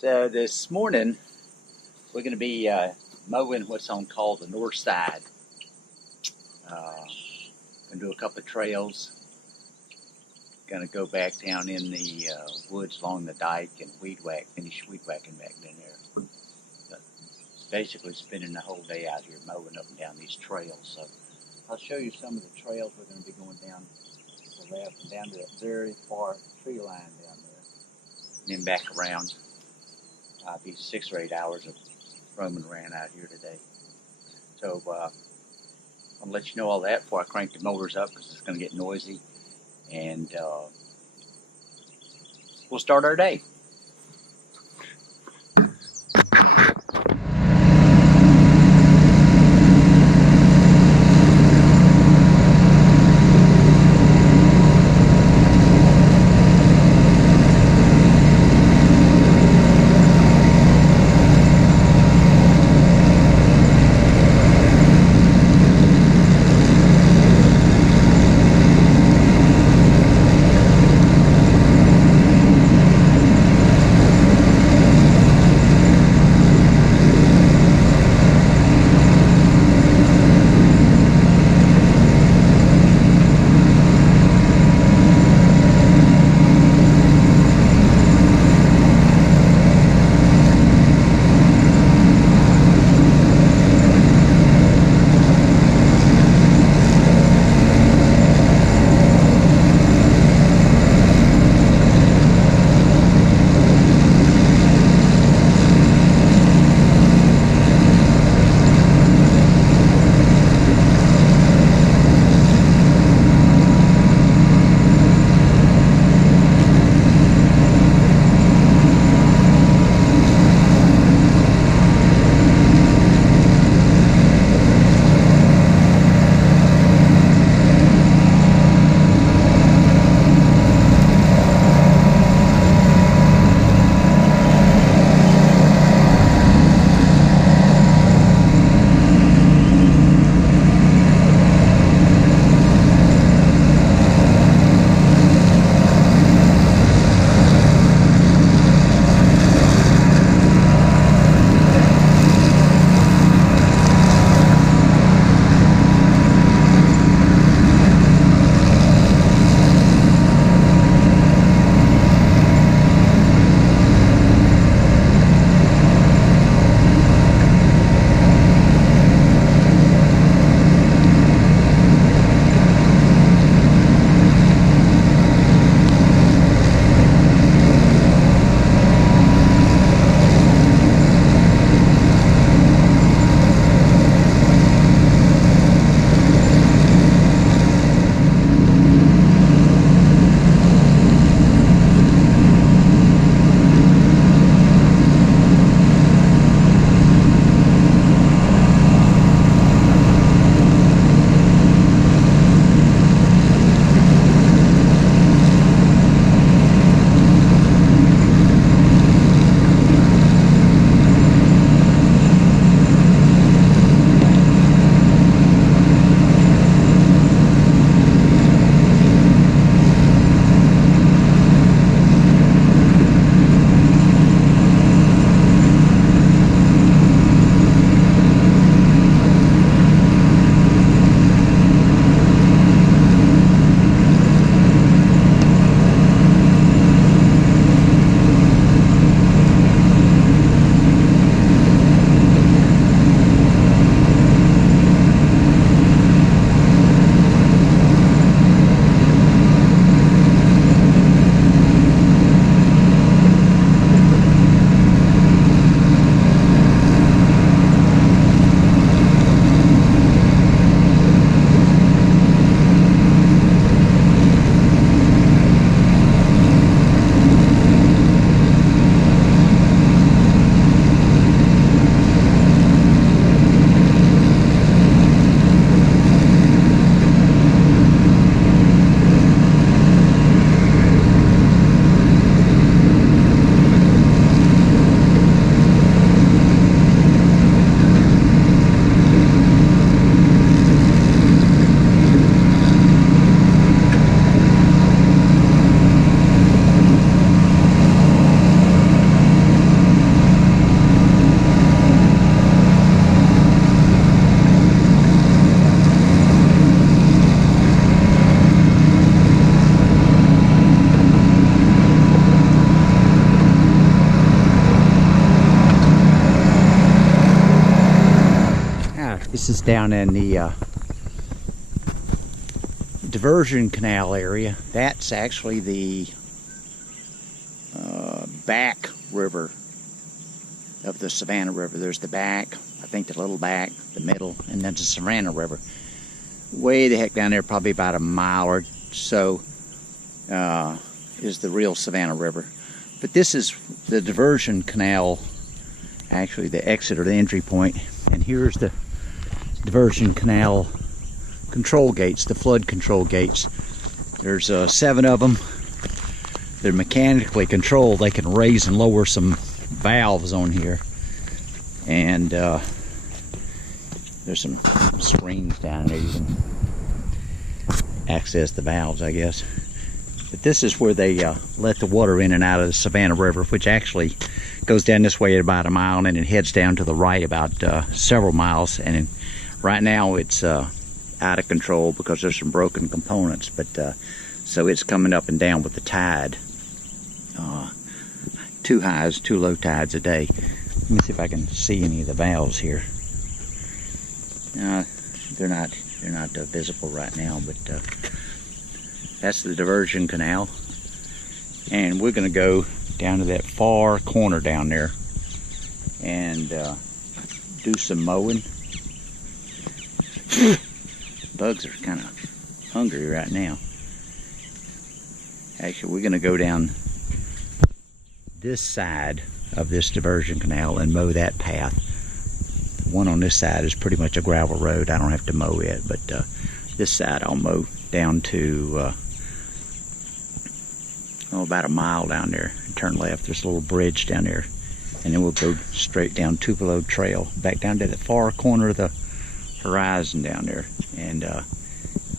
So this morning we're going to be mowing what's called the north side. Going to do a couple of trails. Going to go back down in the woods along the dike and finish weed whacking back in there. But basically spending the whole day out here mowing up and down these trails. So I'll show you some of the trails we're going to be going down the left and down to that very far tree line down there. And then back around. Be 6 or 8 hours of roaming around out here today. So I'll let you know all that before I crank the motors up because it's going to get noisy. And we'll start our day. down in the diversion canal area. That's actually the back river of the Savannah River. There's the back, I think the little back, the middle, and then the Savannah River. Way the heck down there, probably about a mile or so, is the real Savannah River. But this is the diversion canal, actually the exit or the entry point. And here's the diversion canal control gates, the flood control gates. There's 7 of them. They're mechanically controlled. They can raise and lower some valves on here. And there's some screens down there. You can access the valves, I guess. But this is where they let the water in and out of the Savannah River, which actually goes down this way at about a mile, and then it heads down to the right about several miles. And right now it's out of control because there's some broken components. But so it's coming up and down with the tide. 2 highs, 2 low tides a day. Let me see if I can see any of the valves here. They're not visible right now, but that's the diversion canal. And we're going to go down to that far corner down there and do some mowing. Bugs are kind of hungry right now. Actually, we're going to go down this side of this diversion canal and mow that path. The one on this side is pretty much a gravel road. I don't have to mow it, but this side I'll mow down to about a mile down there and turn left. There's a little bridge down there, and then we'll go straight down Tupelo Trail back down to the far corner of the horizon down there and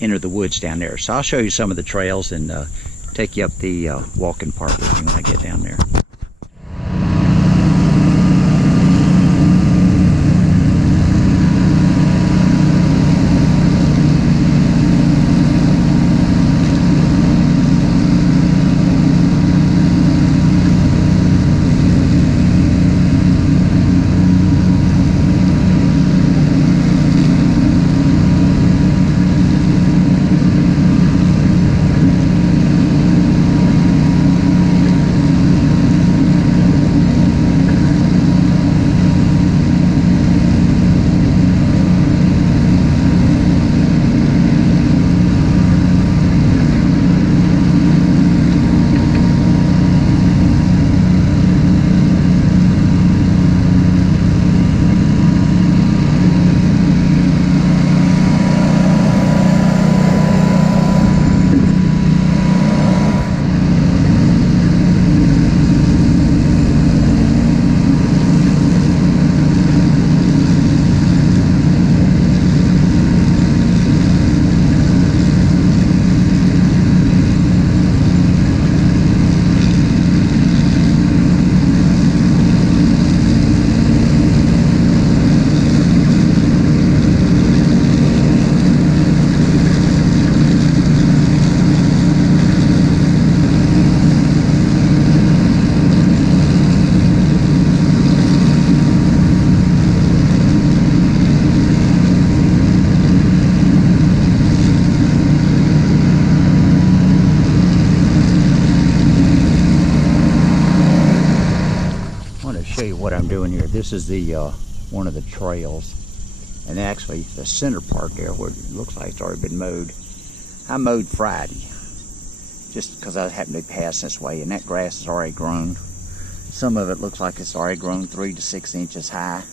enter the woods down there. So I'll show you some of the trails and take you up the walking part with me when I get down there. What I'm doing here. This is the one of the trails, and actually the center part there where it looks like it's already been mowed. I mowed Friday just because I happened to be passing this way, and that grass is already grown. Some of it looks like it's already grown 3 to 6 inches high.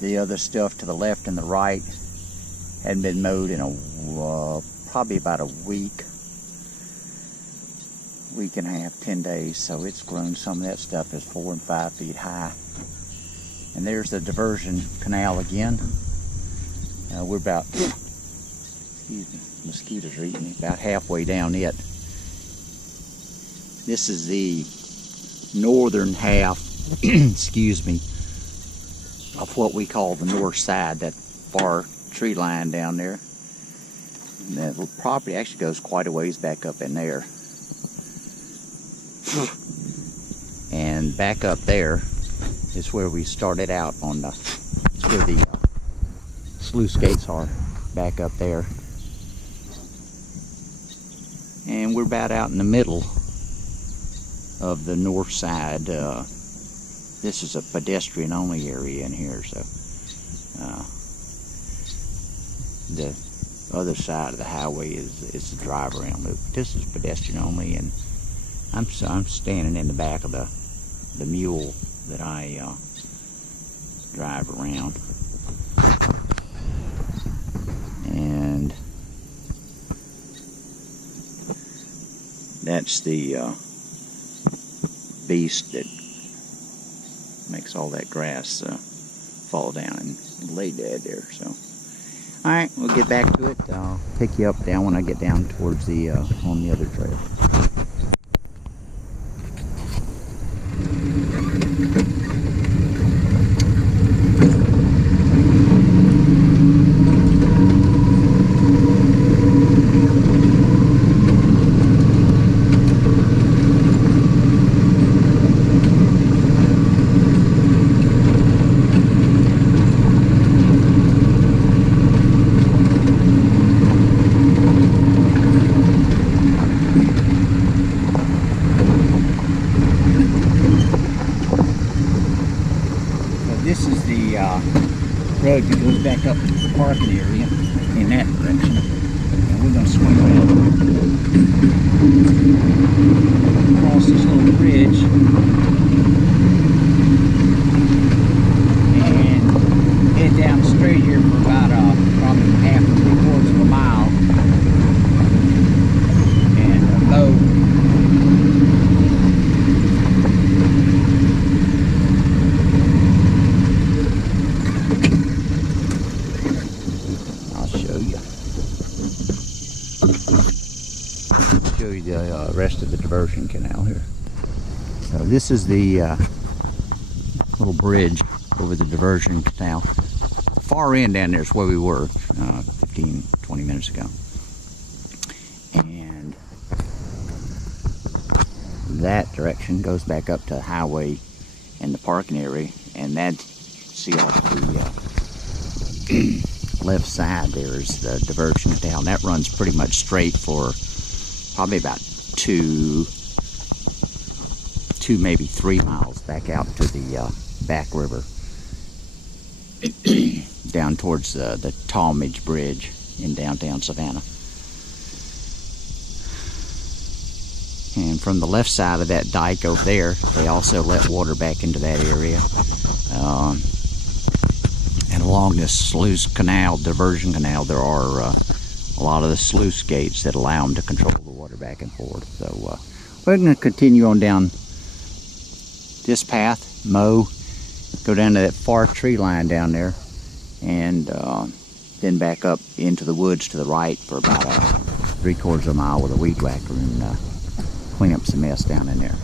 The other stuff to the left and the right hadn't been mowed in probably about a week and a half, 10 days. So it's grown. Some of that stuff is 4 and 5 feet high. And there's the diversion canal again. We're about, excuse me, mosquitoes are eating me, about halfway down it. This is the northern half, excuse me, of what we call the north side, that far tree line down there. And the property actually goes quite a ways back up in there. And back up there is where we started out on the, where the sluice gates are back up there. And we're about out in the middle of the north side. This is a pedestrian only area in here, so the other side of the highway is the drive around loop. This is pedestrian only, and I'm standing in the back of the mule that I drive around. And that's the beast that makes all that grass fall down and lay dead there. So, all right, we'll get back to it. I'll pick you up down when I get down towards the on the other trail. This is the road that goes back up to the parking area in that direction. And we're going to swing around across this little bridge and head down straight here for about probably half to 3/4 of a mile. And low. Show you the rest of the diversion canal here. So this is the little bridge over the diversion canal. The far end down there is where we were 15-20 minutes ago. And that direction goes back up to the highway and the parking area, and that, see off the left side there is the diversion canal. That runs pretty much straight for probably about two, maybe 3 miles back out to the back river, down towards the Talmadge Bridge in downtown Savannah. And from the left side of that dike over there, they also let water back into that area. And along this sluice canal, diversion canal, there are a lot of the sluice gates that allow them to control the water back and forth. So we're going to continue on down this path, mow, go down to that far tree line down there, and then back up into the woods to the right for about 3/4 of a mile with a weed whacker and clean up some mess down in there.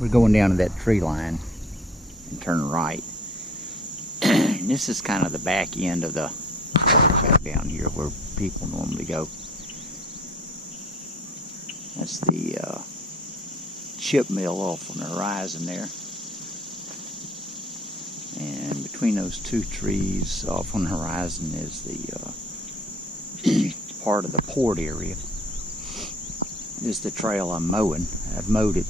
we're going down to that tree line and turn right. And this is kind of the back end of the back down here where people normally go. That's the chip mill off on the horizon there. And between those two trees off on the horizon is the part of the port area. This is the trail I'm mowing. I've mowed it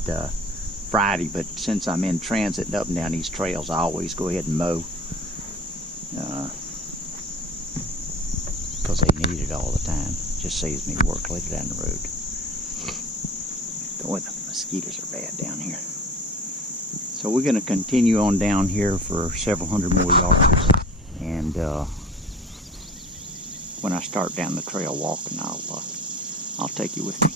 Friday, but since I'm in transit up and down these trails, I always go ahead and mow because they need it all the time. Just saves me work later down the road. Boy, the mosquitoes are bad down here. So we're going to continue on down here for several hundred more yards, and when I start down the trail walking, I'll take you with me.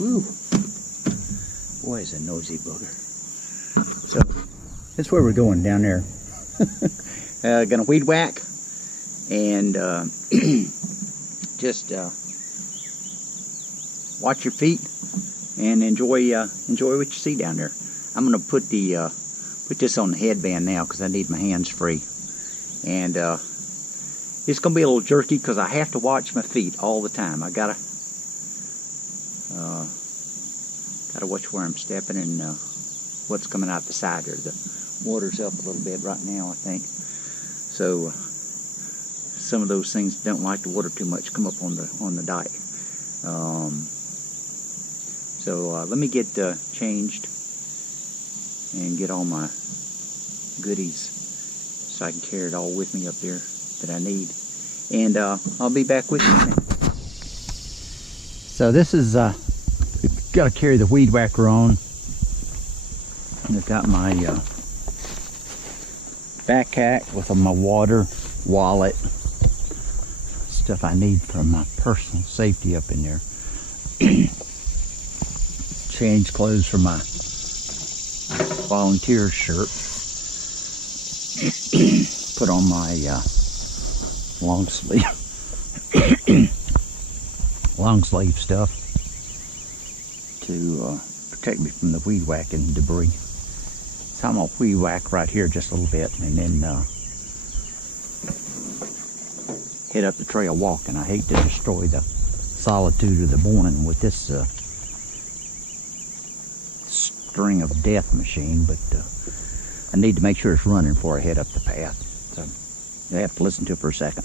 Whew. Boy, is a nosy booger. So, that's where we're going, down there. Gonna weed whack and just watch your feet and enjoy what you see down there. I'm gonna put this on the headband now because I need my hands free, and it's gonna be a little jerky because I have to watch my feet all the time. I gotta watch where I'm stepping and what's coming out the side here. The water's up a little bit right now, I think. So some of those things don't like the water too much come up on the dike. So let me get changed and get all my goodies so I can carry it all with me up there that I need. And I'll be back with you. So this is got to carry the weed whacker on. And I've got my backpack with my water, wallet, stuff I need for my personal safety up in there. Change clothes for my volunteer shirt. Put on my long sleeve stuff to protect me from the weed whacking debris. So I'm gonna weed whack right here just a little bit and then head up the trail walking. I hate to destroy the solitude of the morning with this string of death machine, but I need to make sure it's running before I head up the path. So you have to listen to it for a second.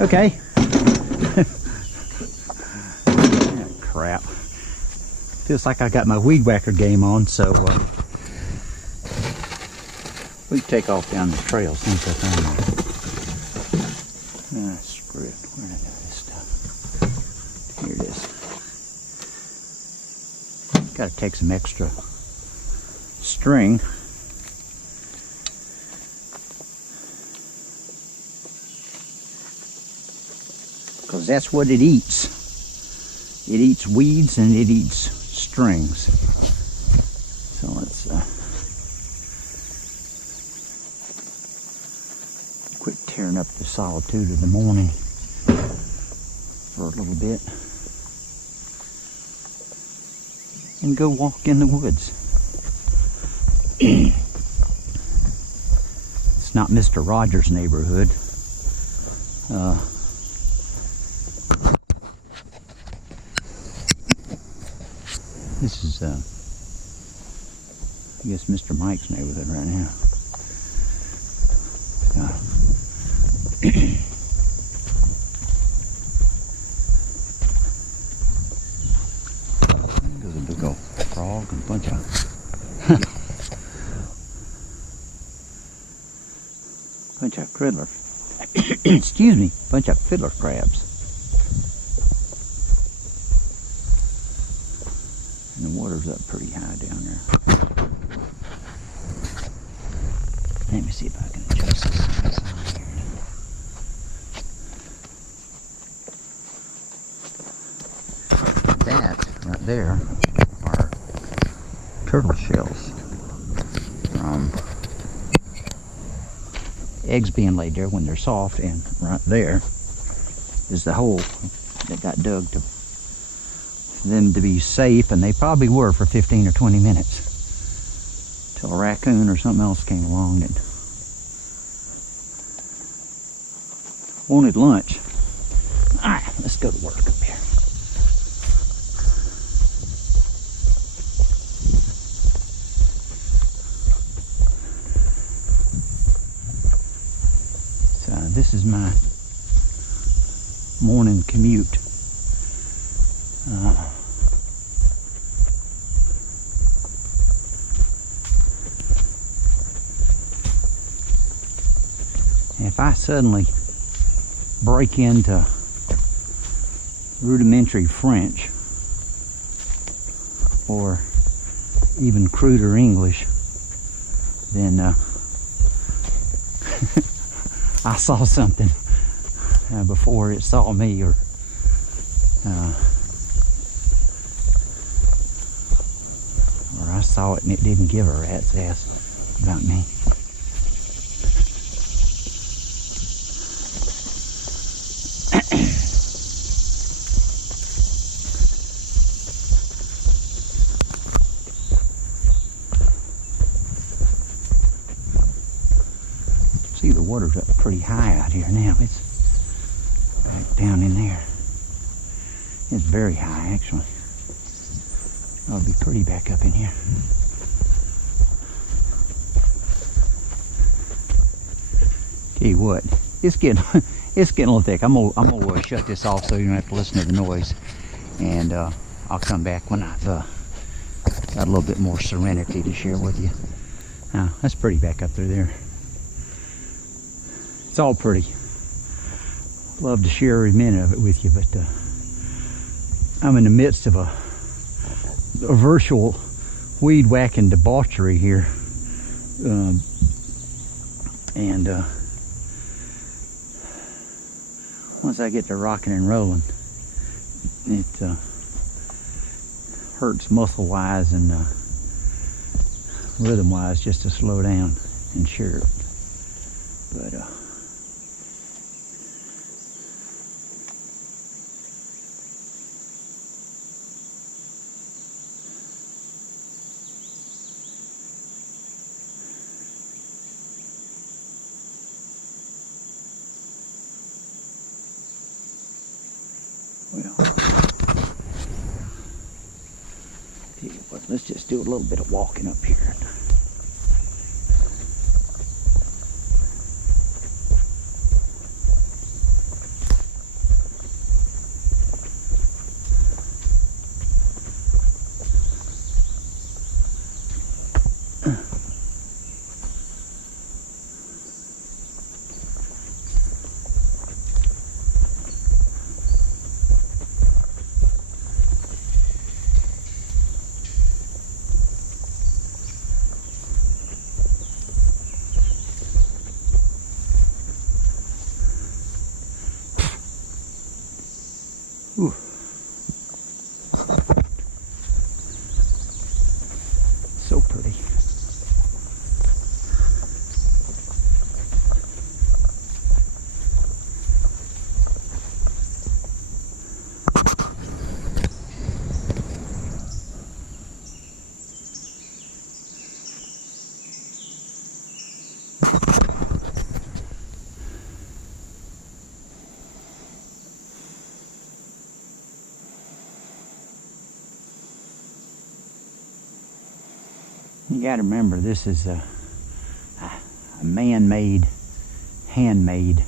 Okay. Crap. Feels like I got my weed whacker game on, so we can take off down the trail as soon as I find it. Screw it. Where did I do this stuff? Here it is. Got to take some extra string. Because that's what it eats. It eats weeds and it eats strings. So let's quit tearing up the solitude of the morning for a little bit and go walk in the woods. It's not Mr. Rogers' neighborhood. This is, I guess, Mr. Mike's neighborhood right now. There's a big old frog and a bunch of criddler. Excuse me, bunch of fiddler crabs. And the water's up pretty high down there. Let me see if I can adjust this size on here. That right there are turtle shells from eggs being laid there when they're soft, and right there is the hole that got dug to them to be safe, and they probably were for 15 or 20 minutes till a raccoon or something else came along that wanted lunch. Alright, let's go to work up here. So this is my morning commute. If I suddenly break into rudimentary French or even cruder English, then I saw something before it saw me, or I saw it and it didn't give a rat's ass about me. See, the water's up pretty high out here now. It's back down in there. It's very high, actually. It'll be pretty back up in here. Tell you what, it's getting a little thick. I'm gonna shut this off so you don't have to listen to the noise, and I'll come back when I've got a little bit more serenity to share with you. Now, that's pretty back up through there. It's all pretty. Love to share every minute of it with you, but I'm in the midst of a virtual weed whacking debauchery here, and once I get to rocking and rolling, it hurts muscle wise and rhythm wise just to slow down and share it. But well, tell you what, let's just do a little bit of walking up here. Ooh. So pretty. You gotta remember, this is a man-made, handmade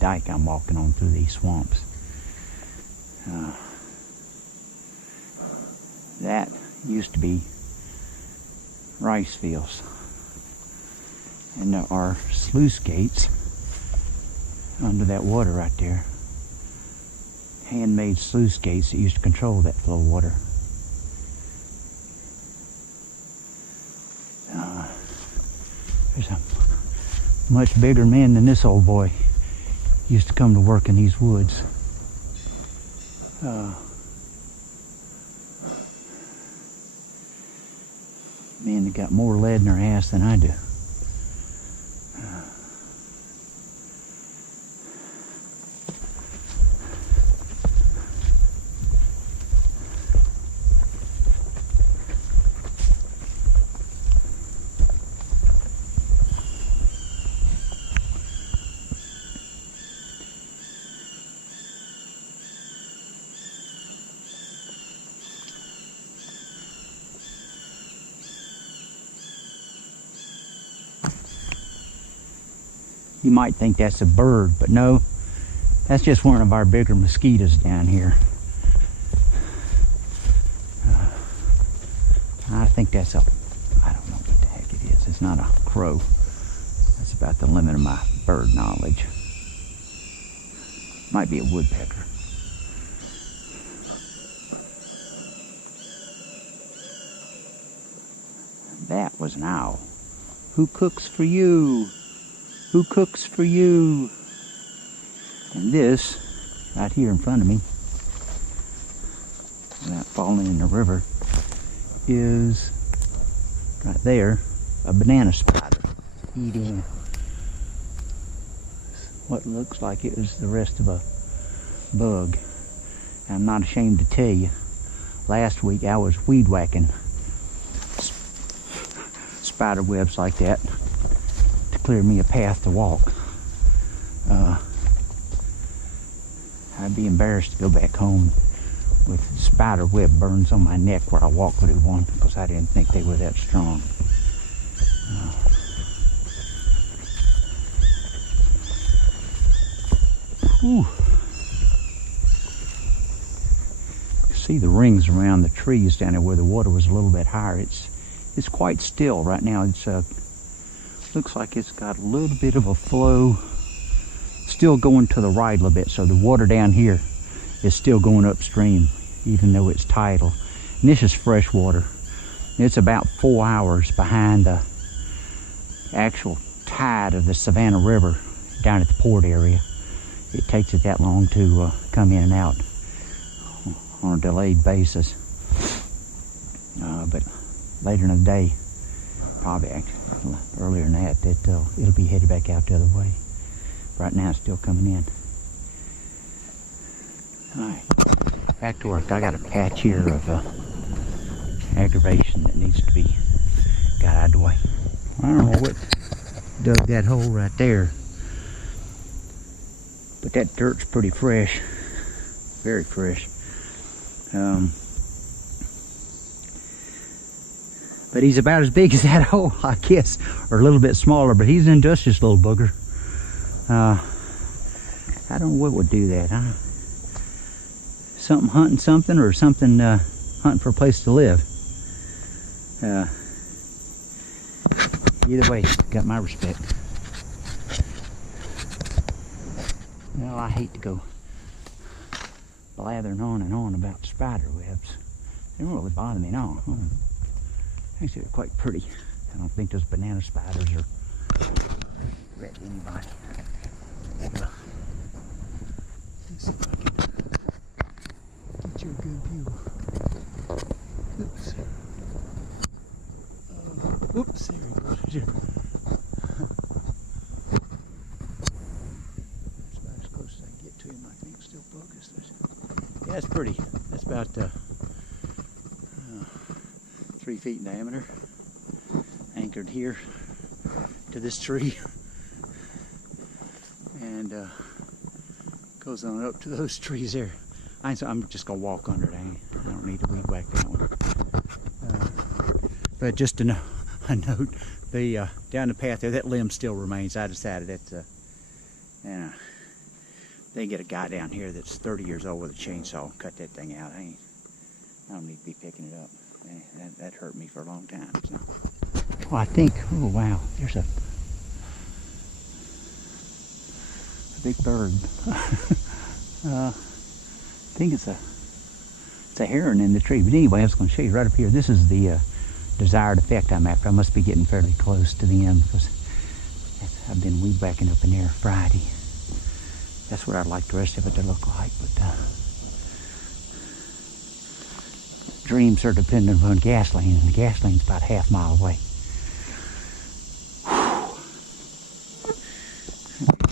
dike I'm walking on through these swamps. That used to be rice fields. And there are sluice gates under that water right there. Handmade sluice gates that used to control that flow of water. There's a much bigger man than this old boy. Used to come to work in these woods. Man, they got more lead in their ass than I do. You might think that's a bird, but no, that's just one of our bigger mosquitoes down here. I think that's I don't know what the heck it is. It's not a crow. That's about the limit of my bird knowledge. Might be a woodpecker. That was an owl. Who cooks for you? Who cooks for you? And this, right here in front of me, without falling in the river, is, right there, a banana spider eating what looks like it was the rest of a bug. And I'm not ashamed to tell you, last week I was weed whacking spider webs like that to clear me a path to walk. I'd be embarrassed to go back home with spider web burns on my neck where I walked through one, because I didn't think they were that strong. Whew. You see the rings around the trees down there where the water was a little bit higher. It's quite still right now. It's looks like it's got a little bit of a flow, still going to the right a little bit, so the water down here is still going upstream even though it's tidal. And this is fresh water. It's about 4 hours behind the actual tide of the Savannah River down at the port area. It takes it that long to come in and out on a delayed basis. But later in the day, probably earlier than that, it'll be headed back out the other way. Right now it's still coming in. Alright, back to work. I got a patch here of aggravation that needs to be got out of the way. I don't know what dug that hole right there, but that dirt's pretty fresh, very fresh. But he's about as big as that hole, I guess, or a little bit smaller, but he's an industrious little booger. I don't know what would do that, huh? Something hunting something, or something hunting for a place to live. Either way, got my respect. Well, I hate to go blathering on and on about spider webs. They don't really bother me at all. Actually, they're quite pretty. I don't think those banana spiders are threat to anybody. Let's see if I can get you a good view. Oops. Oops, there he goes. That's about as close as I can get to him. I think still focus this. Yeah, it's pretty. That's about 3 feet in diameter. Anchored here to this tree. And goes on up to those trees there. I'm just gonna walk under it. I don't need to weed whack that one. But just a note, the down the path there, that limb still remains. I decided that they get a guy down here that's 30 years old with a chainsaw and cut that thing out. I don't need to be picking it up. That hurt me for a long time. So. Well, I think. Oh wow, there's a big bird. I think it's a heron in the tree. But anyway, I was going to show you right up here. This is the desired effect I'm after. I must be getting fairly close to the end because I've been weed whacking up in there Friday. That's what I'd like the rest of it to look like. But dreams are dependent on gasoline, and the gasoline's about a half mile away.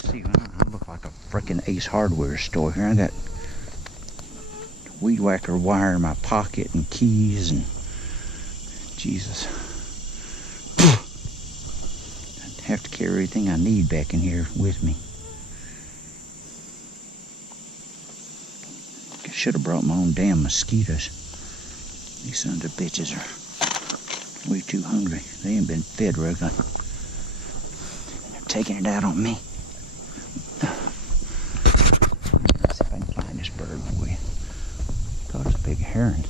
See, I look like a freaking Ace Hardware store here. I got weed whacker wire in my pocket and keys and Jesus. I'd have to carry everything I need back in here with me. I should have brought my own damn mosquitoes. These sons of bitches are way too hungry. They ain't been fed regular. They're taking it out on me. Let's see if I can find this bird for you. Thought it was a big heron.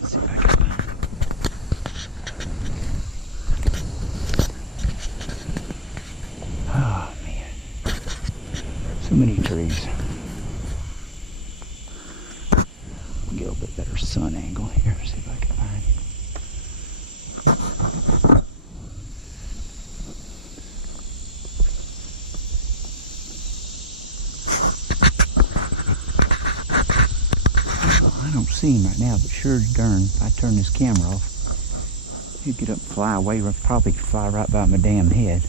Let's see if I can find it. Oh man. So many trees. Get a little bit better sun angle here. See if I can find it. I don't see him right now, but sure as darn, if I turn this camera off, he'd get up and fly away, probably fly right by my damn head.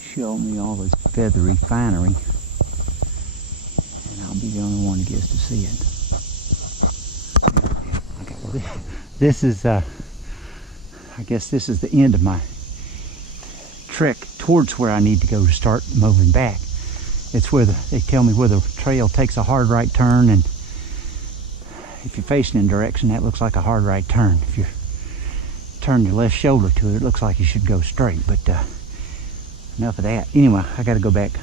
Show me all his feathery finery, and I'll be the only one who gets to see it. Okay, well, this is, I guess this is the end of my trek towards where I need to go to start moving back. It's where they tell me where the trail takes a hard right turn, and if you're facing in direction, that looks like a hard right turn. If you turn your left shoulder to it, it looks like you should go straight. But enough of that. Anyway, I got to go back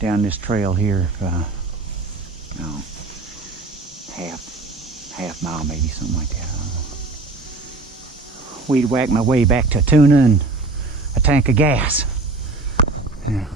down this trail here, half mile maybe, something like that. I don't know. Weed whack my way back to tuna and a tank of gas. Yeah.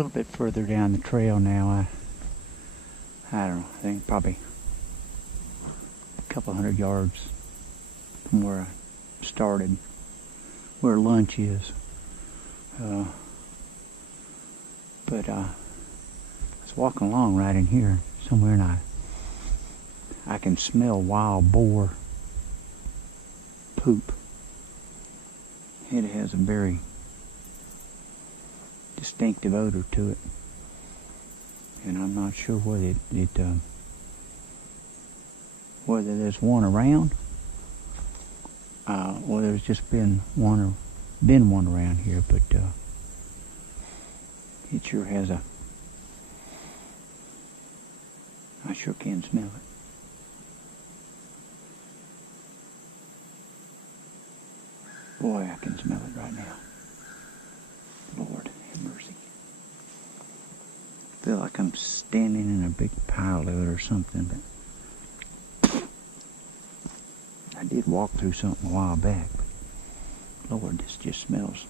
little bit further down the trail now. I don't know, I think probably a couple hundred yards from where I started, where lunch is. But I was walking along right in here somewhere, and I can smell wild boar poop. It has a very distinctive odor to it, and I'm not sure whether whether there's one around, or there's just been one around here, but it sure has I sure can smell it. Boy, I can smell it right now. Lord have mercy. I feel like I'm standing in a big pile of it or something, but I did walk through something a while back. But Lord, this just smells.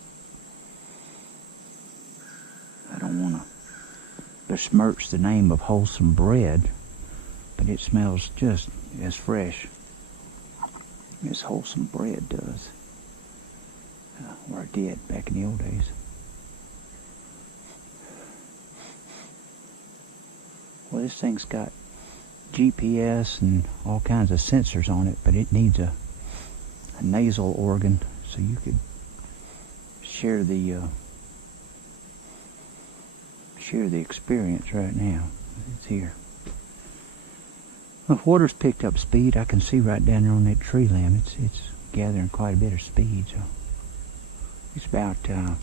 I don't want to besmirch the name of wholesome bread, but it smells just as fresh as wholesome bread does. Or it did back in the old days. Well, this thing's got GPS and all kinds of sensors on it, but it needs a nasal organ, so you could share the experience right now. It's here. Well, if water's picked up speed, I can see right down there on that tree limb. It's gathering quite a bit of speed, so it's about an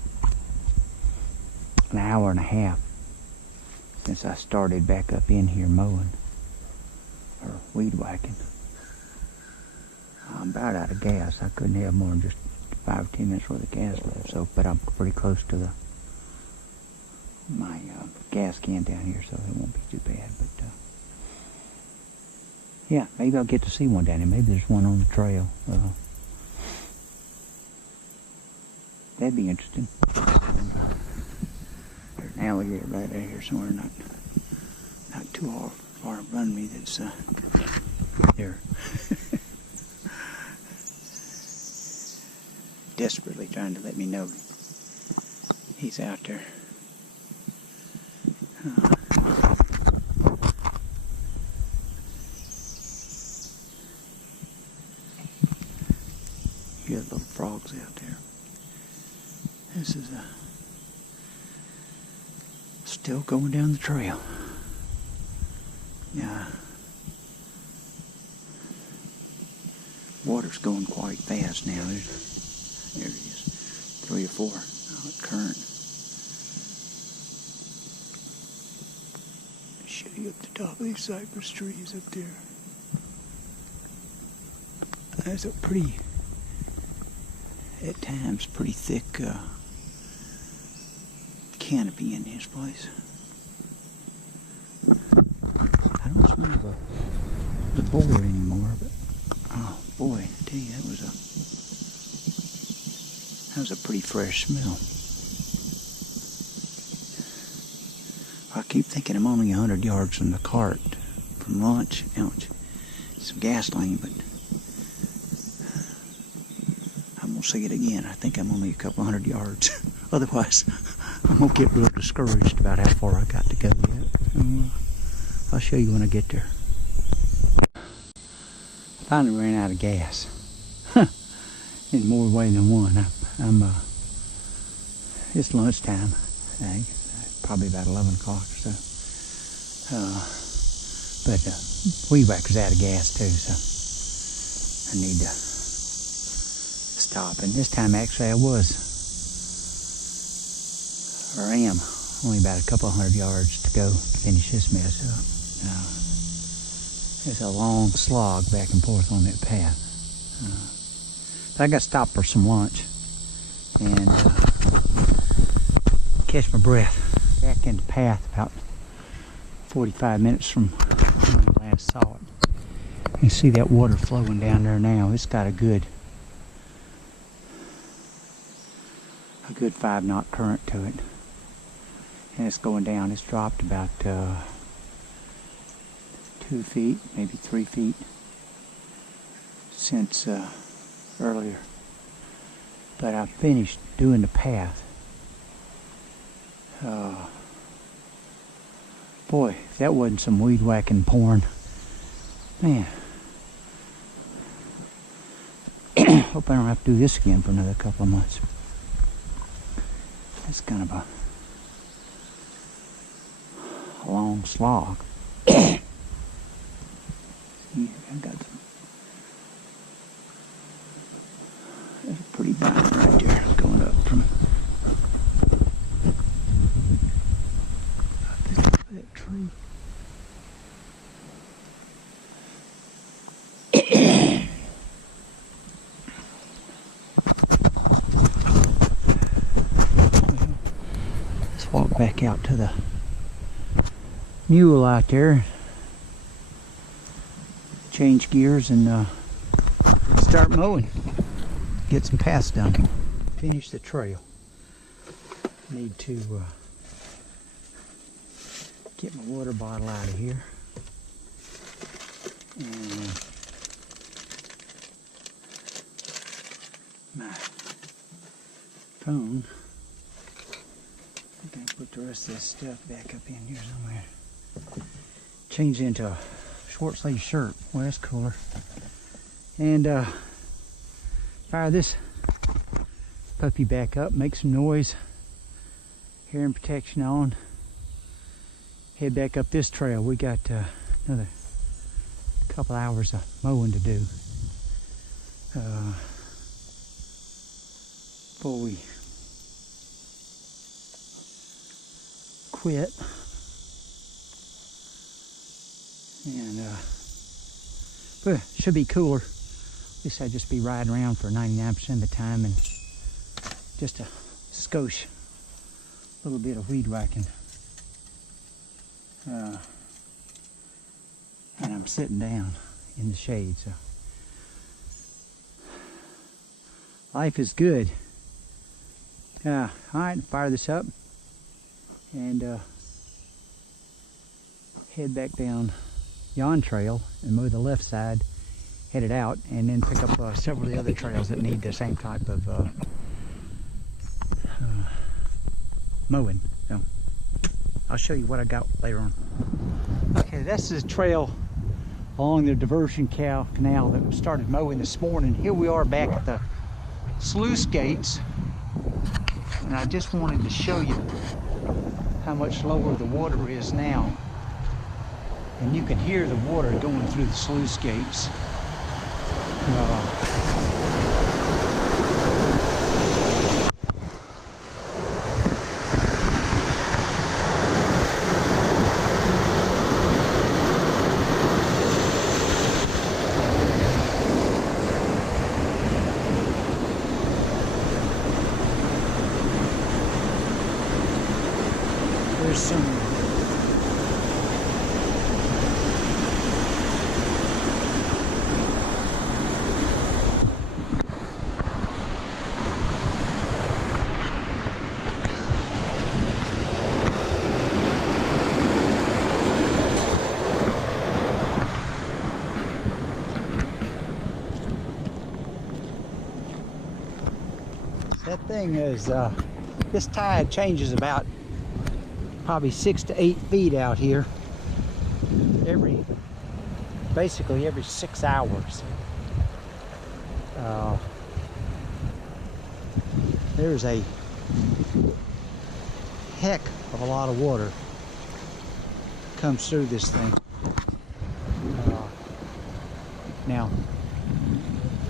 hour and a half since I started back up in here mowing or weed whacking. I'm about out of gas. I couldn't have more than just 5 or 10 minutes worth of gas left. So, but I'm pretty close to my gas can down here, so it won't be too bad. But yeah, maybe I'll get to see one down there. Maybe there's one on the trail. That'd be interesting. There's an alligator right out here somewhere, not too far from me. That's there, desperately trying to let me know he's out there. You got little frogs out there. This is still going down the trail. Yeah, water's going quite fast now. There it is, 3 or 4 out current. Show you up the top of these cypress trees up there. There's a pretty, at times, pretty thick canopy in this place. I don't smell the boar anymore, but oh boy, I tell you, that was a pretty fresh smell. I keep thinking I'm only 100 yards from the cart from lunch. Ouch. Some gasoline, but I'm gonna say it again. I think I'm only a couple 100 yards. Otherwise, I'm gonna get real discouraged about how far I got to go yet. So, I'll show you when I get there. Finally ran out of gas. In more ways than one. It's lunchtime, I think. Probably about 11 o'clock or so. But weed whacker's out of gas too, so I need to stop. And this time actually I am only about a couple 100 yards to go to finish this mess up. It's a long slog back and forth on that path. But I got to stop for some lunch and catch my breath. Back in the path about 45 minutes from when I last saw it. You can see that water flowing down there now. It's got a good 5 knot current to it. and it's going down. It's dropped about 2 feet, maybe 3 feet since earlier. But I finished doing the path. Boy, if that wasn't some weed whacking porn, man. Hope I don't have to do this again for another couple of months. That's kind of a long slog. Yeah, I got some. That's a pretty vine right there, going up from that tree. Let's walk back out to the mule out there, change gears, and start mowing. Get some paths done. Finish the trail. Need to get my water bottle out of here. And my phone. I think I put the rest of this stuff back up in here somewhere. Change into a short sleeve shirt. Well, that's cooler. And fire this puppy back up, make some noise, hearing protection on, head back up this trail. We got another couple hours of mowing to do before we quit. And but it should be cooler. At least I'd just be riding around for 99% of the time and just a skosh, a little bit of weed whacking. And I'm sitting down in the shade, so life is good. All right, fire this up and head back down yon trail and mow the left side, headed out, and then pick up several of the other trails that need the same type of mowing. So I'll show you what I got later on. Okay, this is a trail along the diversion canal that we started mowing this morning. Here we are back at the sluice gates, and I just wanted to show you how much lower the water is now. And you can hear the water going through the sluice gates. There's some that thing is, this tide changes about probably 6 to 8 feet out here basically every 6 hours. There's a heck of a lot of water comes through this thing. Now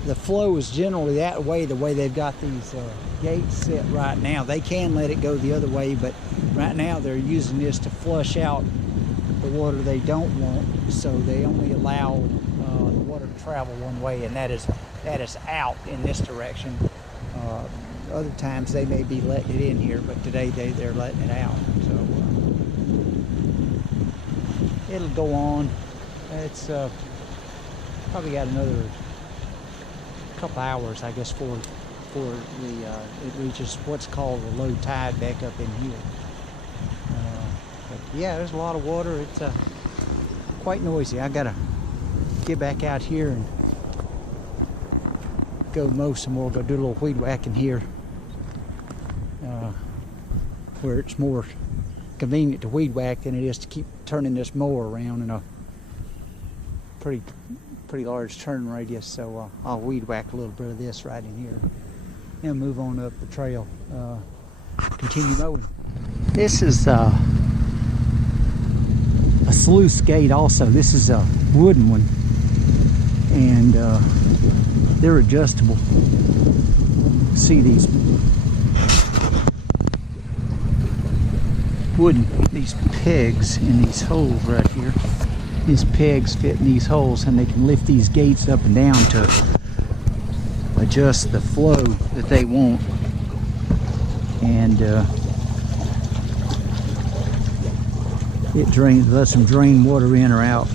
the flow is generally that way, the way they've got these gates set right now. They can let it go the other way, but right now they're using this to flush out the water they don't want, so they only allow the water to travel one way, and that is out in this direction. Other times they may be letting it in here, but today they're letting it out. So it'll go on. It's probably got another couple hours, I guess, for it reaches what's called a low tide back up in here. yeah, there's a lot of water. It's quite noisy. I gotta get back out here and go mow some more. Go do a little weed whacking here, where it's more convenient to weed whack than it is to keep turning this mower around in a pretty large turn radius. So I'll weed whack a little bit of this right in here and move on up the trail. Continue mowing. This is a sluice gate also. This is a wooden one, and they're adjustable. See these these pegs in these holes right here. These pegs fit in these holes, and they can lift these gates up and down to adjust the flow that they want. And it lets them drain water in or out.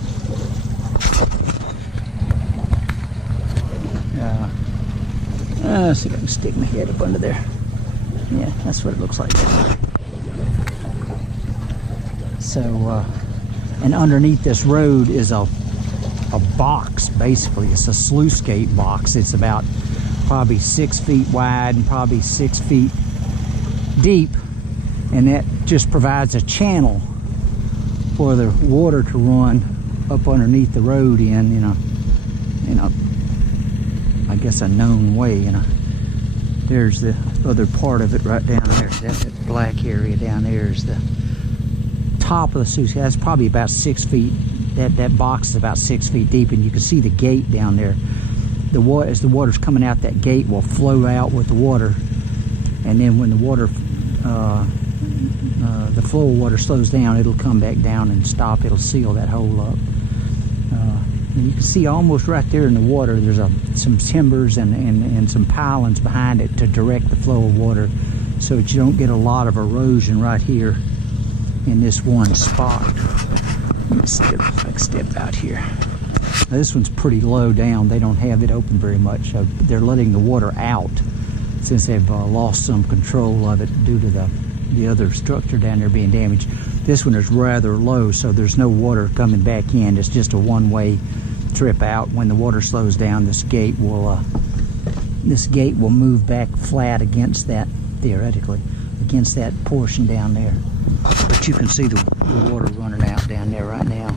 See if I can stick my head up under there. Yeah, that's what it looks like. So, and underneath this road is a box, basically. It's a sluice gate box. It's about probably 6 feet wide and probably 6 feet deep, and that just provides a channel for the water to run up underneath the road in a I guess a known way. There's the other part of it right down there. That black area down there is the top of the sluice. That's probably about 6 feet. That box is about 6 feet deep, and you can see the gate down there. As the water's coming out, that gate will flow out with the water, and then when the water, the flow of water slows down, it'll come back down and stop. It'll seal that hole up. And you can see almost right there in the water, there's some timbers and some pilings behind it to direct the flow of water, so that you don't get a lot of erosion right here in this one spot. Let me see if I can step out here. Now, this one's pretty low down. They don't have it open very much. They're letting the water out since they've lost some control of it due to the other structure down there being damaged. This one is rather low, so there's no water coming back in. It's just a one-way trip out. When the water slows down, this gate will move back flat against that, theoretically, against that portion down there. But you can see the water running out down there right now.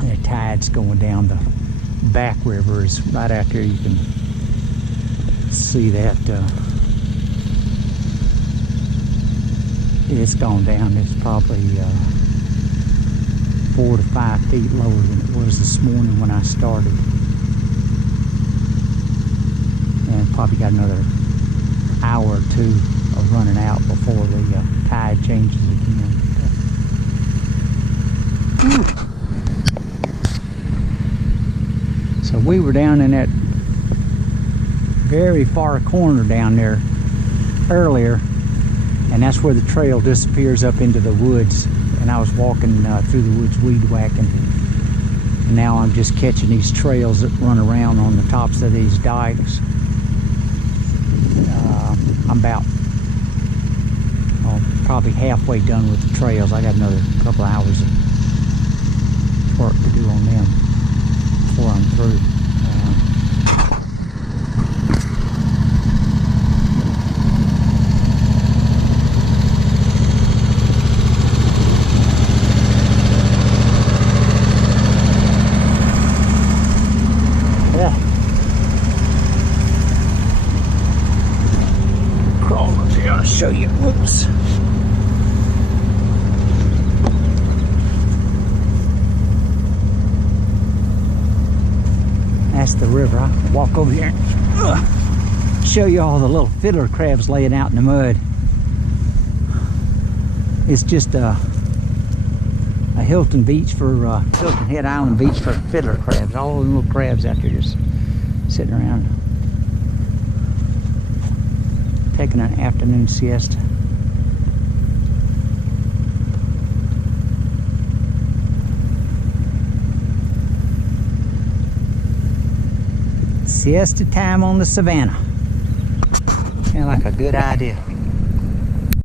And the tide's going down. The back river is right out there. You can see that. It's gone down. It's probably 4 to 5 feet lower than it was this morning when I started. And probably got another hour or two of running out before the tide changes again. So we were down in that very far corner down there earlier, and that's where the trail disappears up into the woods. And I was walking through the woods weed whacking, and now I'm just catching these trails that run around on the tops of these dikes. I'm about probably halfway done with the trails. I got another couple hours of work to do on them before I'm through. Show you. Whoops. That's the river. I'll walk over here and show you all the little fiddler crabs laying out in the mud. It's just a Hilton Beach for Hilton Head Island Beach for fiddler crabs. All the little crabs out there just sitting around, taking an afternoon siesta. Siesta time on the savannah. Sounds like a good idea.